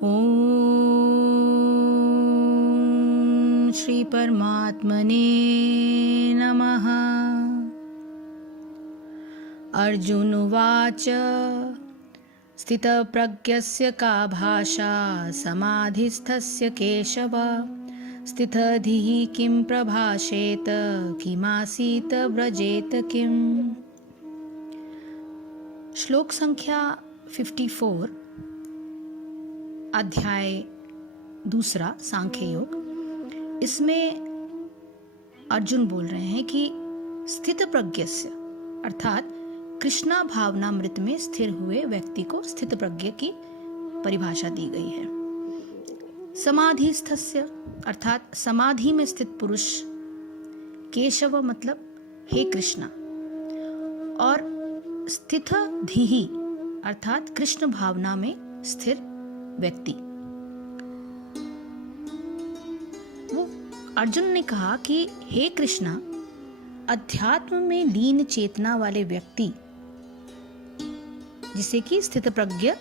ॐ श्री परमात्मने नमः। अर्जुन उवाच स्थितप्रज्ञस्य का भाषा समाधिस्थस्य केशव स्थितधिः किं प्रभाषेत किमासीत व्रजेत किम्। श्लोक संख्या 54, अध्याय 2 सांख्य योग। इसमें अर्जुन बोल रहे हैं कि स्थित प्रज्ञस्य अर्थात कृष्णा भावनामृत में स्थिर हुए व्यक्ति को स्थित प्रज्ञ की परिभाषा दी गई है। समाधिस्थस्य अर्थात समाधि में स्थित पुरुष, केशव मतलब हे कृष्णा, और स्थित धीहि अर्थात कृष्ण भावना में स्थिर व्यक्ति। वो अर्जुन ने कहा कि हे कृष्णा, अध्यात्म में लीन चेतना वाले व्यक्ति जिसे कि स्थित प्रज्ञ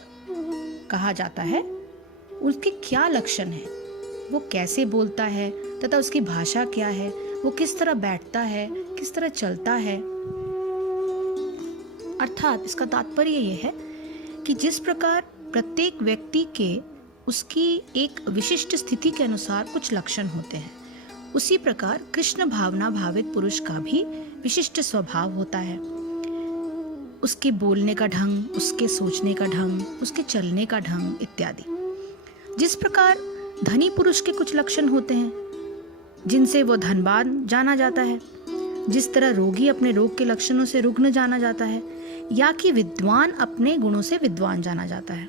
कहा जाता है, उसके क्या लक्षण है, वो कैसे बोलता है तथा उसकी भाषा क्या है, वो किस तरह बैठता है, किस तरह चलता है। अर्थात इसका तात्पर्य यह है कि जिस प्रकार प्रत्येक व्यक्ति के उसकी एक विशिष्ट स्थिति के अनुसार कुछ लक्षण होते हैं, उसी प्रकार कृष्ण भावना भावित पुरुष का भी विशिष्ट स्वभाव होता है। उसके बोलने का ढंग, उसके सोचने का ढंग, उसके चलने का ढंग इत्यादि। जिस प्रकार धनी पुरुष के कुछ लक्षण होते हैं जिनसे वो धनवान जाना जाता है, जिस तरह रोगी अपने रोग के लक्षणों से रुग्ण जाना जाता है, या कि विद्वान अपने गुणों से विद्वान जाना जाता है,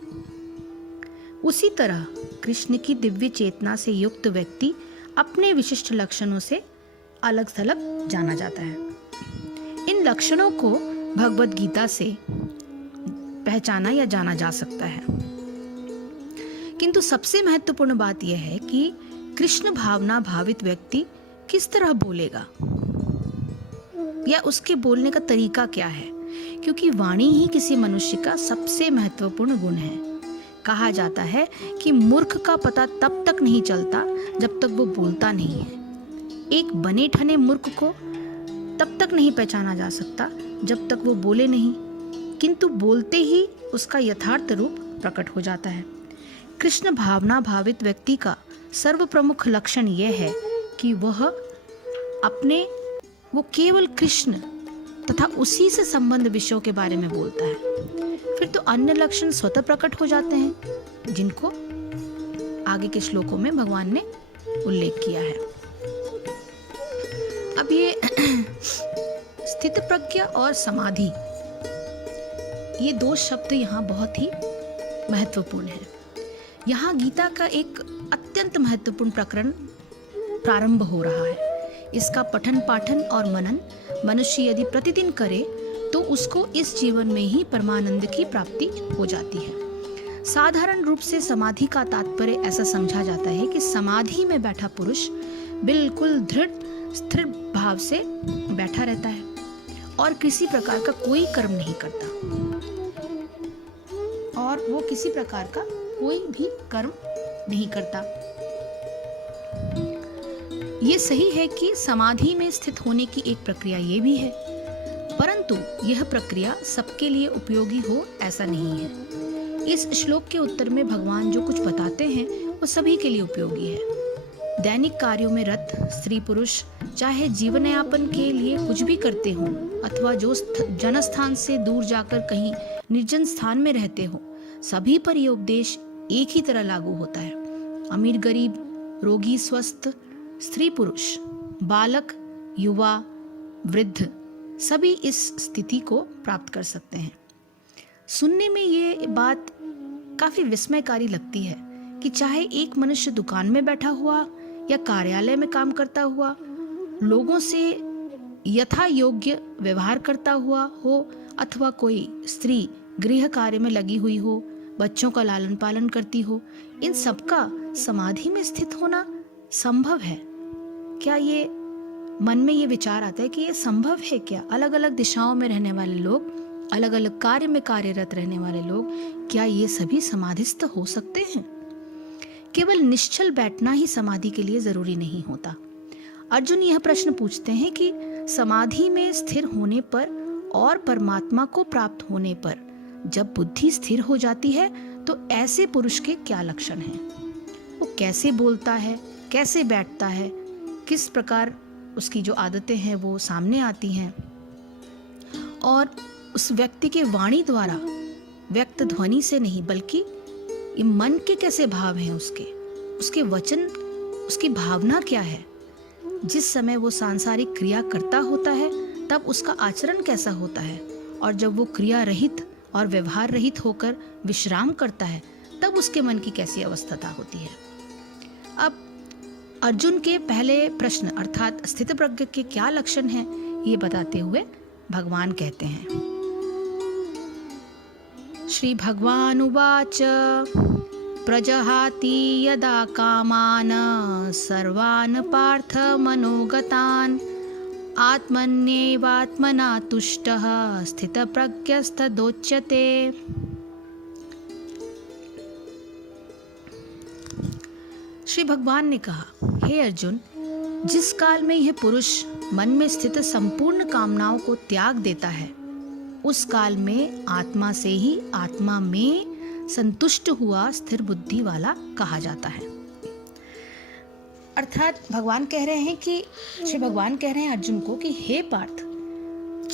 उसी तरह कृष्ण की दिव्य चेतना से युक्त व्यक्ति अपने विशिष्ट लक्षणों से अलग थलग जाना जाता है। इन लक्षणों को भगवद गीता से पहचाना या जाना जा सकता है। किंतु सबसे महत्वपूर्ण बात यह है कि कृष्ण भावना भावित व्यक्ति किस तरह बोलेगा या उसके बोलने का तरीका क्या है, क्योंकि वाणी ही किसी मनुष्य का सबसे महत्वपूर्ण गुण है। कहा जाता है कि मूर्ख का पता तब तक नहीं चलता जब तक वो बोलता नहीं है। एक बने ठने मूर्ख को तब तक नहीं पहचाना जा सकता जब तक वो बोले नहीं, किंतु बोलते ही उसका यथार्थ रूप प्रकट हो जाता है। कृष्ण भावना भावित व्यक्ति का सर्व प्रमुख लक्षण यह है कि वो केवल कृष्ण तथा उसी से संबंध विषयों के बारे में बोलता है। फिर तो अन्य लक्षण स्वतः प्रकट हो जाते हैं जिनको आगे के श्लोकों में भगवान ने उल्लेख किया है। अब ये स्थित प्रज्ञ और समाधि, ये 2 शब्द यहाँ बहुत ही महत्वपूर्ण है। यहाँ गीता का एक अत्यंत महत्वपूर्ण प्रकरण प्रारंभ हो रहा है। इसका पठन पाठन और मनन मनुष्य यदि प्रतिदिन करे तो उसको इस जीवन में ही परमानंद की प्राप्ति हो जाती है। साधारण रूप से समाधि का तात्पर्य ऐसा समझा जाता है कि समाधि में बैठा पुरुष बिल्कुल दृढ़ स्थिर भाव से बैठा रहता है और किसी प्रकार का कोई कर्म नहीं करता, और वो किसी प्रकार का कोई भी कर्म नहीं करता। ये सही है कि समाधि में स्थित होने की एक प्रक्रिया ये भी है, परंतु यह प्रक्रिया सबके लिए उपयोगी हो ऐसा नहीं है। इस श्लोक के उत्तर में भगवान जो कुछ बताते हैं वो सभी के लिए उपयोगी है। दैनिक कार्यों में रत स्त्री पुरुष चाहे जीवन यापन के लिए कुछ भी करते हों अथवा जो जनस्थान से दूर जाकर कहीं निर्जन स्थान में रहते हो, सभी पर यह उपदेश एक ही तरह लागू होता है। अमीर गरीब, रोगी स्वस्थ, स्त्री पुरुष, बालक युवा वृद्ध, सभी इस स्थिति को प्राप्त कर सकते हैं। सुनने में ये बात काफी विस्मयकारी लगती है कि चाहे एक मनुष्य दुकान में बैठा हुआ या कार्यालय में काम करता हुआ, लोगों से यथा योग्य व्यवहार करता हुआ हो, अथवा कोई स्त्री गृह कार्य में लगी हुई हो, बच्चों का लालन पालन करती हो, इन सबका समाधि में स्थित होना संभव है क्या? ये मन में ये विचार आता है कि ये संभव है क्या? अलग अलग दिशाओं में रहने वाले लोग, अलग अलग कार्य में कार्यरत रहने वाले लोग, क्या ये सभी समाधिस्थ हो सकते हैं? केवल निश्चल बैठना ही समाधि के लिए जरूरी नहीं होता। अर्जुन यह प्रश्न पूछते हैं कि समाधि में स्थिर होने पर और परमात्मा को प्राप्त होने पर जब बुद्धि स्थिर हो जाती है तो ऐसे पुरुष के क्या लक्षण हैं? वो कैसे बोलता है, कैसे बैठता है, किस प्रकार उसकी जो आदतें हैं वो सामने आती हैं, और उस व्यक्ति के वाणी द्वारा व्यक्त ध्वनि से नहीं बल्कि ये मन के कैसे भाव हैं, उसके वचन, उसकी भावना क्या है। जिस समय वो सांसारिक क्रिया करता होता है तब उसका आचरण कैसा होता है, और जब वो क्रिया रहित और व्यवहार रहित होकर विश्राम करता है तब उसके मन की कैसी अवस्था होती है। अब अर्जुन के पहले प्रश्न अर्थात स्थित प्रज्ञ के क्या लक्षण हैं, ये बताते हुए भगवान कहते हैं। श्री भगवान उवाच प्रजहाति यदा कामान सर्वान् पार्थ मनोगतान् आत्मन्येवात्मना तुष्टः स्थितप्रज्ञस्तदोच्यते। श्री भगवान ने कहा, हे अर्जुन, जिस काल में यह पुरुष मन में स्थित संपूर्ण कामनाओं को त्याग देता है उस काल में आत्मा से ही आत्मा में संतुष्ट हुआ स्थिर बुद्धि वाला कहा जाता है। अर्थात भगवान कह रहे हैं कि श्री भगवान कह रहे हैं अर्जुन को कि हे पार्थ,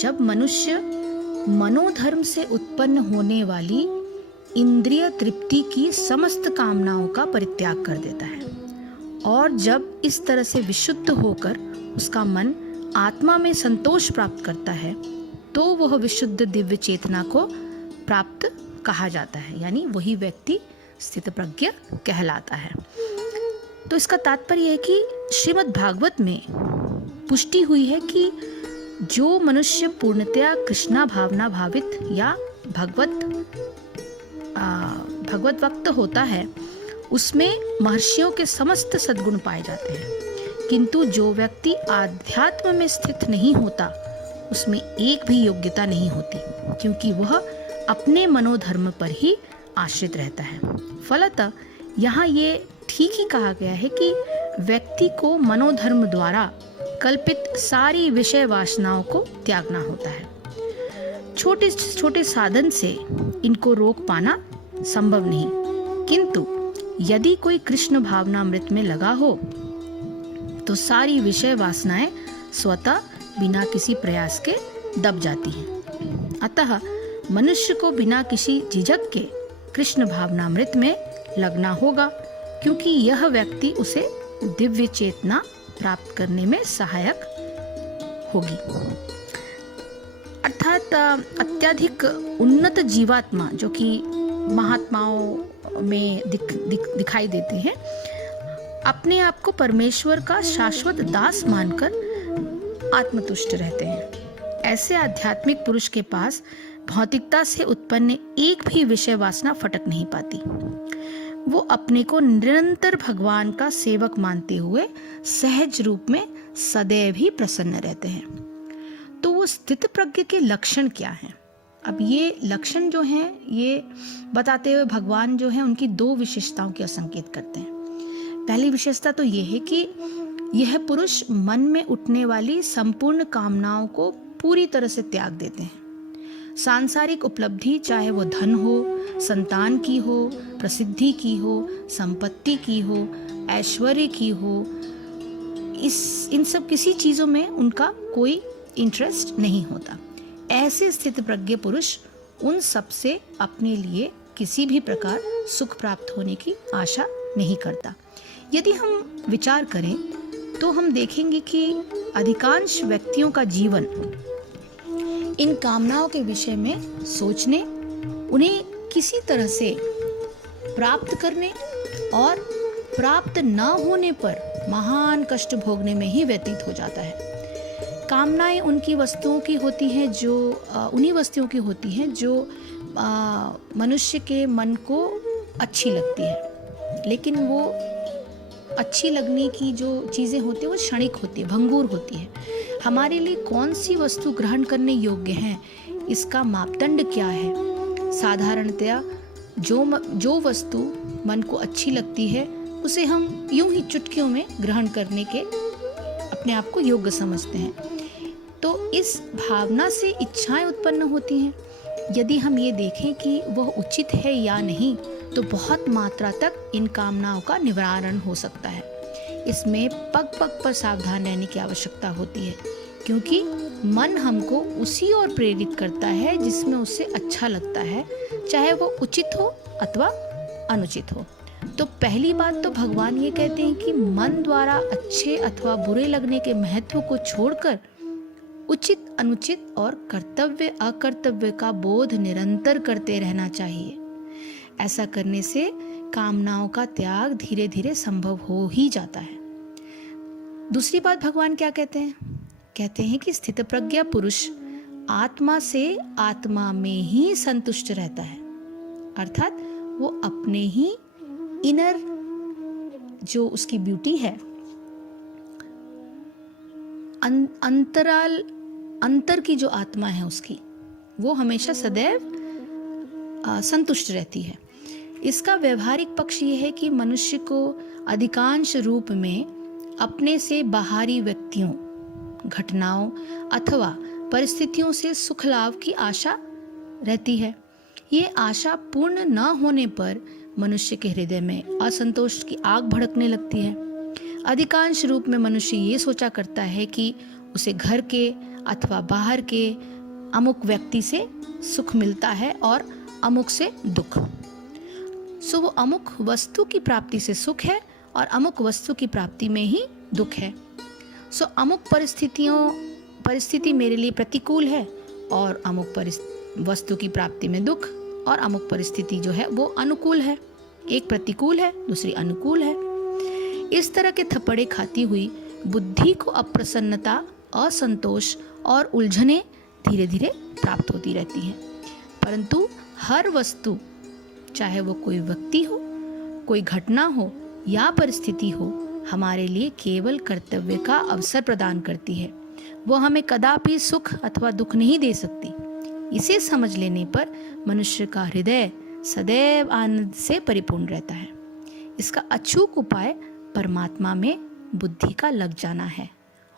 जब मनुष्य मनोधर्म से उत्पन्न होने वाली इंद्रिय तृप्ति की समस्त कामनाओं का परित्याग कर देता है और जब इस तरह से विशुद्ध होकर उसका मन आत्मा में संतोष प्राप्त करता है तो वह विशुद्ध दिव्य चेतना को प्राप्त कहा जाता है, यानी वही व्यक्ति स्थित प्रज्ञ कहलाता है। तो इसका तात्पर्य है कि श्रीमद् भागवत में पुष्टि हुई है कि जो मनुष्य पूर्णतया कृष्णा भावना भावित या भगवत वक्त होता है उसमें महर्षियों के समस्त सद्गुण पाए जाते हैं, किंतु जो व्यक्ति आध्यात्म में स्थित नहीं होता उसमें एक भी योग्यता नहीं होती, क्योंकि वह अपने मनोधर्म पर ही आश्रित रहता है। फलतः यहाँ ये ठीक ही कहा गया है कि व्यक्ति को मनोधर्म द्वारा कल्पित सारी विषय वासनाओं को त्यागना होता है। छोटे छोटे साधन से इनको रोक पाना संभव नहीं, किंतु यदि कोई कृष्ण भावनामृत में लगा हो तो सारी विषय वासनाएं स्वतः बिना किसी प्रयास के दब जाती हैं। अतः मनुष्य को बिना किसी झिझक के कृष्ण भावनामृत में लगना होगा, क्योंकि यह व्यक्ति उसे दिव्य चेतना प्राप्त करने में सहायक होगी। अर्थात अत्यधिक उन्नत जीवात्मा जो कि महात्माओं में दिखाई देते हैं, अपने आप को परमेश्वर का शाश्वत दास मानकर आत्मतुष्ट रहते हैं। ऐसे आध्यात्मिक पुरुष के पास भौतिकता से उत्पन्न एक भी विषय वासना फटक नहीं पाती। वो अपने को निरंतर भगवान का सेवक मानते हुए सहज रूप में सदैव ही प्रसन्न रहते हैं। तो वो स्थित प्रज्ञ के लक्षण क्या हैं? अब ये लक्षण जो हैं ये बताते हुए भगवान जो है उनकी दो विशेषताओं का संकेत करते हैं। पहली विशेषता तो ये है कि यह पुरुष मन में उठने वाली संपूर्ण कामनाओं को पूरी तरह से त्याग देते हैं। सांसारिक उपलब्धि, चाहे वो धन हो, संतान की हो, प्रसिद्धि की हो, संपत्ति की हो, ऐश्वर्य की हो, इन सब किसी चीजों में उनका कोई इंटरेस्ट नहीं होता। ऐसे स्थित प्रज्ञ पुरुष उन सब से अपने लिए किसी भी प्रकार सुख प्राप्त होने की आशा नहीं करता। यदि हम विचार करें तो हम देखेंगे कि अधिकांश व्यक्तियों का जीवन इन कामनाओं के विषय में सोचने, उन्हें किसी तरह से प्राप्त करने और प्राप्त न होने पर महान कष्ट भोगने में ही व्यतीत हो जाता है। कामनाएं उनकी वस्तुओं की होती हैं जो उन्हीं वस्तुओं की होती हैं जो मनुष्य के मन को अच्छी लगती है, लेकिन वो अच्छी लगने की जो चीज़ें होती है वो क्षणिक होती है, भंगुर होती है। हमारे लिए कौन सी वस्तु ग्रहण करने योग्य है, इसका मापदंड क्या है? साधारणतया जो वस्तु मन को अच्छी लगती है उसे हम यूं ही चुटकियों में ग्रहण करने के अपने आप को योग्य समझते हैं। तो इस भावना से इच्छाएं उत्पन्न होती हैं। यदि हम ये देखें कि वह उचित है या नहीं, तो बहुत मात्रा तक इन कामनाओं का निवारण हो सकता है। इसमें पग पग पर सावधान रहने की आवश्यकता होती है, क्योंकि मन हमको उसी ओर प्रेरित करता है जिसमें उसे अच्छा लगता है, चाहे वो उचित हो अथवा अनुचित हो। तो पहली बात तो भगवान ये कहते हैं कि मन द्वारा अच्छे अथवा बुरे लगने के महत्व को छोड़कर उचित अनुचित और कर्तव्य अकर्तव्य का बोध निरंतर करते रहना चाहिए। ऐसा करने से कामनाओं का त्याग धीरे धीरे संभव हो ही जाता है। दूसरी बात भगवान क्या कहते हैं? कहते हैं कि स्थितप्रज्ञ पुरुष आत्मा से आत्मा में ही संतुष्ट रहता है, अर्थात वो अपने ही इनर जो उसकी ब्यूटी है, अंतर की जो आत्मा है उसकी, वो हमेशा सदैव संतुष्ट रहती है। इसका व्यवहारिक पक्ष ये है कि मनुष्य को अधिकांश रूप में अपने से बाहरी व्यक्तियों, घटनाओं अथवा परिस्थितियों से सुख लाभ की आशा रहती है। ये आशा पूर्ण न होने पर मनुष्य के हृदय में असंतोष की आग भड़कने लगती है। अधिकांश रूप में मनुष्य ये सोचा करता है कि उसे घर के अथवा बाहर के अमुक व्यक्ति से सुख मिलता है और अमुक से दुख। सो वो अमुक वस्तु की प्राप्ति से सुख है और अमुक वस्तु की प्राप्ति में ही दुख है। सो अमुक परिस्थिति मेरे लिए प्रतिकूल है और अमुक वस्तु की प्राप्ति में दुख, और अमुक परिस्थिति जो है वो अनुकूल है। एक प्रतिकूल है, दूसरी अनुकूल है। इस तरह के थप्पड़े खाती हुई बुद्धि को अप्रसन्नता, असंतोष और उलझने धीरे धीरे प्राप्त होती रहती हैं। परंतु हर वस्तु, चाहे वो कोई व्यक्ति हो, कोई घटना हो या परिस्थिति हो, हमारे लिए केवल कर्तव्य का अवसर प्रदान करती है। वो हमें कदापि सुख अथवा दुख नहीं दे सकती। इसे समझ लेने पर मनुष्य का हृदय सदैव आनंद से परिपूर्ण रहता है। इसका अचूक उपाय परमात्मा में बुद्धि का लग जाना है,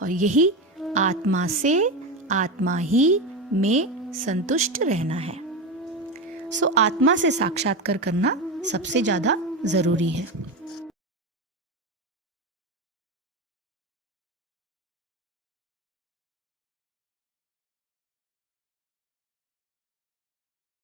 और यही आत्मा से आत्मा ही में संतुष्ट रहना है। सो आत्मा से साक्षात्कार करना सबसे ज्यादा जरूरी है।